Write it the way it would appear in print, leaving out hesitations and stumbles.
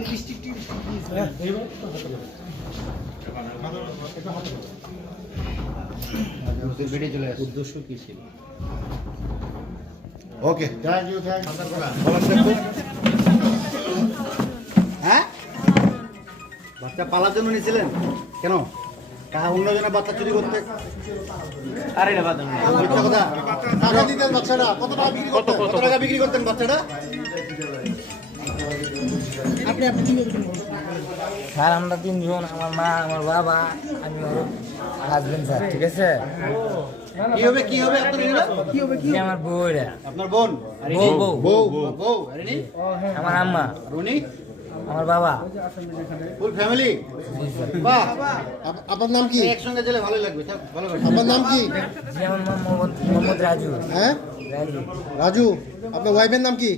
Lipstick video চলে আসে। উদ্দেশ্য কি ছিল? ওকে থ্যাংক ইউ হ্যাঁ বাচ্চা পালার জন্য নিয়েছিলেন কেন? অন্যজনের বাচ্চা চুরি করতে? আরে না বাদ মিথ্যা কথা। টাকা দিতেন বাচ্চাটা? কত টাকা বিক্রি করতেন? কত টাকা বিক্রি করতেন বাচ্চাটা? আপনি স্যার আমরা তিনজন, আমার মা, আমার বাবা, আমি ওর হাজবেন্ড স্যার, ঠিক আছে? কি হবে আপনার এগুলো? কি আমার বউরা, আপনার বোন? বউ বউ বউ বউ আর ইনি? আমার আম্মা, আর উনি? আমার বাবা, ফুল ফ্যামিলি। বাহ, আপনার নাম কি? একসঙ্গে গেলে ভালো লাগবে। ভালো লাগবে। আপনার নাম কি? জি আমার নাম মোহাম্মদ রাজু। হ্যাঁ রাজু। রাজু। আপনার ওয়াইফের নাম কি?